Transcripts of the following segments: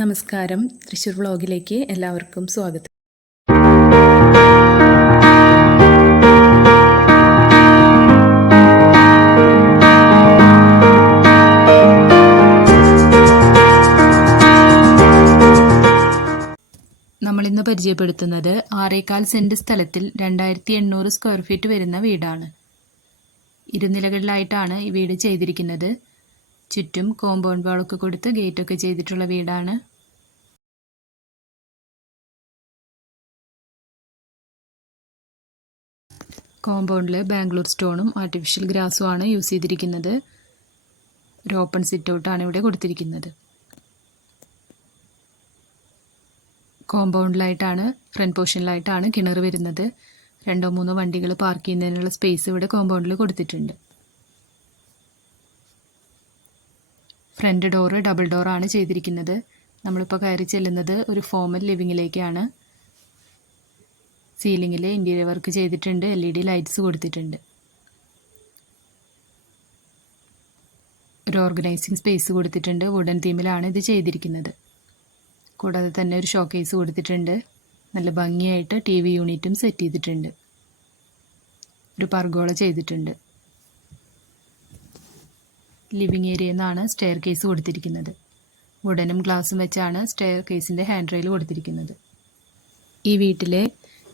നമസ്കാരം. തൃശ്ശൂർ വ്ളോഗിലേക്ക് എല്ലാവർക്കും സ്വാഗതം. നമ്മളിന്ന് പരിചയപ്പെടുത്തുന്നത് ആറേകാൽ സെന്റ് സ്ഥലത്തിൽ രണ്ടായിരത്തി എണ്ണൂറ് സ്ക്വയർ ഫീറ്റ് വരുന്ന വീടാണ്. ഇരുനിലകളിലായിട്ടാണ് ഈ വീട് ചെയ്തിരിക്കുന്നത്. ചുറ്റും കോമ്പൗണ്ട് വാളൊക്കെ കൊടുത്ത് ഗേറ്റൊക്കെ ചെയ്തിട്ടുള്ള വീടാണ്. കോമ്പൗണ്ടിൽ ബാംഗ്ലൂർ സ്റ്റോണും ആർട്ടിഫിഷ്യൽ ഗ്രാസും ആണ് യൂസ് ചെയ്തിരിക്കുന്നത്. ഒരു ഓപ്പൺ സിറ്റ് ഔട്ടാണ് ഇവിടെ കൊടുത്തിരിക്കുന്നത്. കോമ്പൗണ്ടിലായിട്ടാണ് ഫ്രണ്ട് പോർഷനിലായിട്ടാണ് കിണർ വരുന്നത്. രണ്ടോ മൂന്നോ വണ്ടികൾ പാർക്ക് ചെയ്യുന്നതിനുള്ള സ്പേസ് ഇവിടെ കോമ്പൗണ്ടിൽ കൊടുത്തിട്ടുണ്ട്. ഫ്രണ്ട് ഡോറ് ഡബിൾ ഡോറാണ് ചെയ്തിരിക്കുന്നത്. നമ്മളിപ്പോൾ കയറി ചെല്ലുന്നത് ഒരു ഫോമൽ ലിവിങ്ങിലേക്കാണ്. സീലിങ്ങിൽ ഇന്റീരിയർ വർക്ക് ചെയ്തിട്ടുണ്ട് എൽ ഇ ഡി ലൈറ്റ്സ് കൊടുത്തിട്ടുണ്ട്. ഒരു ഓർഗനൈസിങ് സ്പേസ് കൊടുത്തിട്ടുണ്ട് വുഡൻ തീമിലാണ് ഇത് ചെയ്തിരിക്കുന്നത്. കൂടാതെ തന്നെ ഒരു ഷോ കേസ് കൊടുത്തിട്ടുണ്ട്. നല്ല ഭംഗിയായിട്ട് ടി വി യൂണിറ്റും സെറ്റ് ചെയ്തിട്ടുണ്ട്. ഒരു പർഗോള ചെയ്തിട്ടുണ്ട്. ലിവിങ് ഏരിയ എന്നാണ് സ്റ്റെയർ കേസ് കൊടുത്തിരിക്കുന്നത്. വുഡനും ഗ്ലാസും വെച്ചാണ് സ്റ്റെയർ കേസിന്റെ ഹാൻഡ് റെയിൽ കൊടുത്തിരിക്കുന്നത്. ഈ വീട്ടിലെ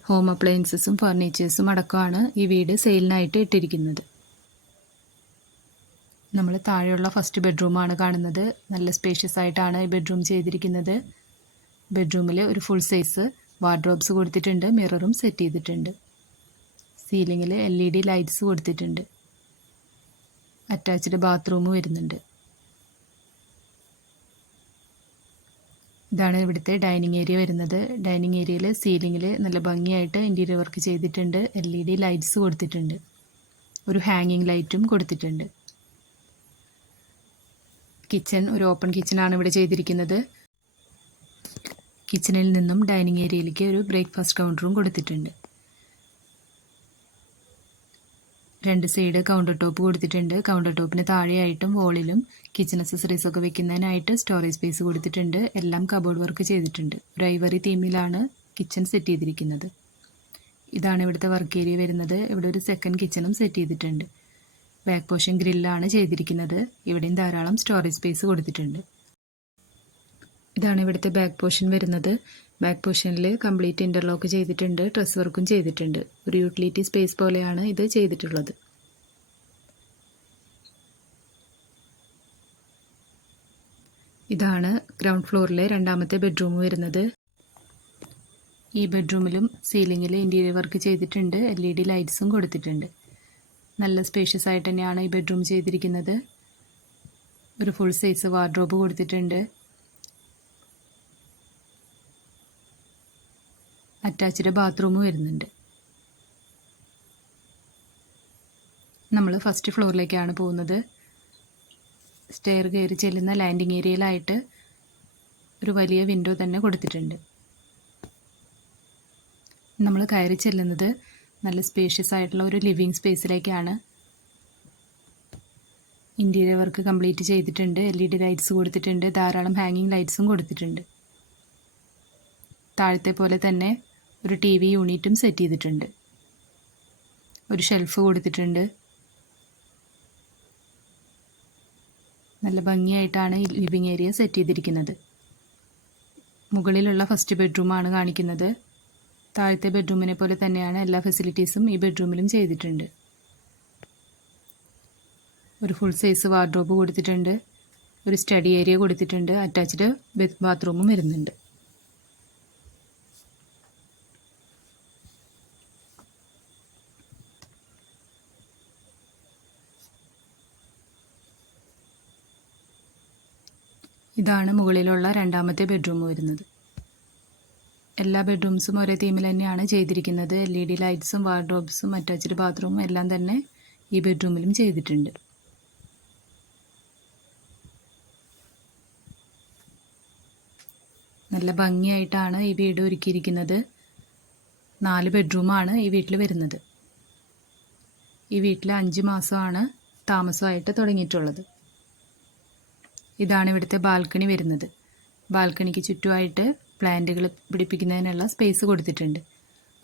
ഹോം അപ്ലയൻസസും ഫർണിച്ചേഴ്സും അടക്കമാണ് ഈ വീട് സെയിലിനായിട്ട് ഇട്ടിരിക്കുന്നത്. നമ്മൾ താഴെയുള്ള ഫസ്റ്റ് ബെഡ്റൂമാണ് കാണുന്നത്. നല്ല സ്പേഷ്യസ് ആയിട്ടാണ് ഈ ബെഡ്റൂം ചെയ്തിരിക്കുന്നത്. ബെഡ്റൂമിൽ ഒരു ഫുൾ സൈസ് വാർഡ്രോബ്സ് കൊടുത്തിട്ടുണ്ട്. മിററും സെറ്റ് ചെയ്തിട്ടുണ്ട്. സീലിങ്ങിൽ എൽ ഇ ഡി ലൈറ്റ്സ് കൊടുത്തിട്ടുണ്ട്. അറ്റാച്ച്ഡ് ബാത്റൂം വരുന്നുണ്ട്. ഇതാണ് ഇവിടുത്തെ ഡൈനിങ് ഏരിയ വരുന്നത്. ഡൈനിങ് ഏരിയയിൽ സീലിങ്ങിൽ നല്ല ഭംഗിയായിട്ട് ഇന്റീരിയർ വർക്ക് ചെയ്തിട്ടുണ്ട്. എൽ ഇ ഡി ലൈറ്റ്സ് കൊടുത്തിട്ടുണ്ട്. ഒരു ഹാങ്ങിങ് ലൈറ്റും കൊടുത്തിട്ടുണ്ട്. കിച്ചൺ ഒരു ഓപ്പൺ കിച്ചണാണ് ഇവിടെ ചെയ്തിരിക്കുന്നത്. കിച്ചണിൽ നിന്നും ഡൈനിങ് ഏരിയയിലേക്ക് ഒരു ബ്രേക്ക്ഫാസ്റ്റ് കൗണ്ടറും കൊടുത്തിട്ടുണ്ട്. രണ്ട് സൈഡ് കൗണ്ടർ ടോപ്പ് കൊടുത്തിട്ടുണ്ട്. കൗണ്ടർ ടോപ്പിന് താഴെയായിട്ടും വോളിലും കിച്ചൺ അക്സസറീസ് ഒക്കെ വെക്കുന്നതിനായിട്ട് സ്റ്റോറേജ് സ്പേസ് കൊടുത്തിട്ടുണ്ട്. എല്ലാം കബോർഡ് വർക്ക് ചെയ്തിട്ടുണ്ട്. ഒരു ഐവറി തീമിലാണ് കിച്ചൺ സെറ്റ് ചെയ്തിരിക്കുന്നത്. ഇതാണ് ഇവിടുത്തെ വർക്ക് ഏരിയ വരുന്നത്. ഇവിടെ ഒരു സെക്കൻഡ് കിച്ചണും സെറ്റ് ചെയ്തിട്ടുണ്ട്. ബാക്ക് പോഷൻ ഗ്രില്ലാണ് ചെയ്തിരിക്കുന്നത്. ഇവിടെയും ധാരാളം സ്റ്റോറേജ് സ്പേസ് കൊടുത്തിട്ടുണ്ട്. ഇതാണ് ഇവിടുത്തെ ബാക്ക് പോർഷൻ വരുന്നത്. ബാക്ക് പോർഷനിൽ കംപ്ലീറ്റ് ഇന്റർലോക്ക് ചെയ്തിട്ടുണ്ട് ഡ്രസ് വർക്കും ചെയ്തിട്ടുണ്ട്. ഒരു യൂട്ടിലിറ്റി സ്പേസ് പോലെയാണ് ഇത് ചെയ്തിട്ടുള്ളത്. ഇതാണ് ഗ്രൗണ്ട് ഫ്ലോറിലെ രണ്ടാമത്തെ ബെഡ്റൂം വരുന്നത്. ഈ ബെഡ്റൂമിലും സീലിംഗിൽ ഇന്റീരിയർ വർക്ക് ചെയ്തിട്ടുണ്ട്. എൽ ഇ ഡി ലൈറ്റ്സും കൊടുത്തിട്ടുണ്ട്. നല്ല സ്പേഷ്യസ് ആയിട്ട് തന്നെയാണ് ഈ ബെഡ്റൂം ചെയ്തിരിക്കുന്നത്. ഒരു ഫുൾ സൈസ് വാർഡ്രോബ് കൊടുത്തിട്ടുണ്ട്. അറ്റാച്ച്ഡ് ബാത്റൂം വരുന്നുണ്ട്. നമ്മൾ ഫസ്റ്റ് ഫ്ലോറിലേക്കാണ് പോകുന്നത്. സ്റ്റെയർ കയറി ചെല്ലുന്ന ലാൻഡിങ് ഏരിയയിലായിട്ട് ഒരു വലിയ വിൻഡോ തന്നെ കൊടുത്തിട്ടുണ്ട്. നമ്മൾ കയറി ചെല്ലുന്നത് നല്ല സ്പേഷ്യസ് ആയിട്ടുള്ള ഒരു ലിവിങ് സ്പേസിലേക്കാണ് ഇന്റീരിയർ വർക്ക് കംപ്ലീറ്റ് ചെയ്തിട്ടുണ്ട്. എൽ ഇ ഡി ലൈറ്റ്സ് കൊടുത്തിട്ടുണ്ട്. ധാരാളം ഹാങ്ങിങ് ലൈറ്റ്സും കൊടുത്തിട്ടുണ്ട്. താഴത്തെ പോലെ തന്നെ ഒരു ടി വി യൂണിറ്റും സെറ്റ് ചെയ്തിട്ടുണ്ട്. ഒരു ഷെൽഫ് കൊടുത്തിട്ടുണ്ട്. നല്ല ഭംഗിയായിട്ടാണ് ലിവിങ് ഏരിയ സെറ്റ് ചെയ്തിരിക്കുന്നത്. മുകളിലുള്ള ഫസ്റ്റ് ബെഡ്റൂമാണ് കാണിക്കുന്നത്. താഴത്തെ ബെഡ്റൂമിനെ പോലെ തന്നെയാണ് എല്ലാ ഫെസിലിറ്റീസും ഈ ബെഡ്റൂമിലും ചെയ്തിട്ടുണ്ട്. ഒരു ഫുൾ സൈസ് വാർഡ്രോബ് കൊടുത്തിട്ടുണ്ട്. ഒരു സ്റ്റഡി ഏരിയ കൊടുത്തിട്ടുണ്ട്. അറ്റാച്ച്ഡ് ബാത്റൂമും വരുന്നുണ്ട്. ഇതാണ് മുകളിലുള്ള രണ്ടാമത്തെ ബെഡ്റൂം വരുന്നത്. എല്ലാ ബെഡ്റൂംസും ഒരേ തീമിൽ തന്നെയാണ് ചെയ്തിരിക്കുന്നത്. എൽ ഇ ഡി ലൈറ്റ്സും വാർഡ്രോബ്സും അറ്റാച്ച്ഡ് ബാത്റൂമും എല്ലാം തന്നെ ഈ ബെഡ്റൂമിലും ചെയ്തിട്ടുണ്ട്. നല്ല ഭംഗിയായിട്ടാണ് ഈ വീട് ഒരുക്കിയിരിക്കുന്നത്. നാല് ബെഡ്റൂമാണ് ഈ വീട്ടിൽ വരുന്നത്. ഈ വീട്ടിൽ അഞ്ച് മാസമാണ് താമസമായിട്ട് തുടങ്ങിയിട്ടുള്ളത്. ഇതാണ് ഇവിടുത്തെ ബാൽക്കണി വരുന്നത്. ബാൽക്കണിക്ക് ചുറ്റുമായിട്ട് പ്ലാന്റുകൾ പിടിപ്പിക്കുന്നതിനുള്ള സ്പേസ് കൊടുത്തിട്ടുണ്ട്.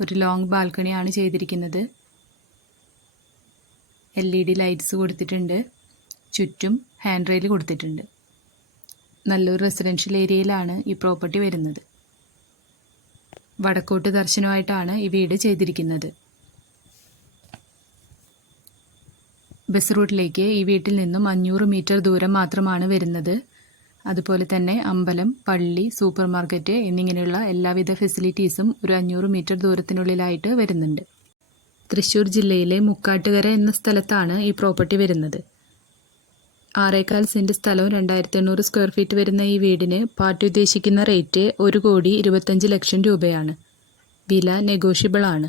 ഒരു ലോങ് ബാൽക്കണിയാണ് ചെയ്തിരിക്കുന്നത്. എൽ ഇ ഡി ലൈറ്റ്സ് കൊടുത്തിട്ടുണ്ട്. ചുറ്റും ഹാൻഡ് റെയിൽ കൊടുത്തിട്ടുണ്ട്. നല്ലൊരു റെസിഡൻഷ്യൽ ഏരിയയിലാണ് ഈ പ്രോപ്പർട്ടി വരുന്നത്. വടക്കോട്ട് ദർശനമായിട്ടാണ് ഈ വീട് ചെയ്തിരിക്കുന്നത്. ബസ് റൂട്ടിലേക്ക് ഈ വീട്ടിൽ നിന്നും അഞ്ഞൂറ് മീറ്റർ ദൂരം മാത്രമാണ് വരുന്നത്. അതുപോലെ തന്നെ അമ്പലം പള്ളി സൂപ്പർ മാർക്കറ്റ് എന്നിങ്ങനെയുള്ള എല്ലാവിധ ഫെസിലിറ്റീസും ഒരു അഞ്ഞൂറ് മീറ്റർ ദൂരത്തിനുള്ളിലായിട്ട് വരുന്നുണ്ട്. തൃശ്ശൂർ ജില്ലയിലെ മുക്കാട്ടുകര എന്ന സ്ഥലത്താണ് ഈ പ്രോപ്പർട്ടി വരുന്നത്. ആറേക്കാൽ സെന്റ് സ്ഥലവും രണ്ടായിരത്തി എണ്ണൂറ് സ്ക്വയർ ഫീറ്റ് വരുന്ന ഈ വീടിന് പാർട്ടി ഉദ്ദേശിക്കുന്ന റേറ്റ് ഒരു കോടി ഇരുപത്തഞ്ച് ലക്ഷം രൂപയാണ്. വില നെഗോഷ്യബിൾ ആണ്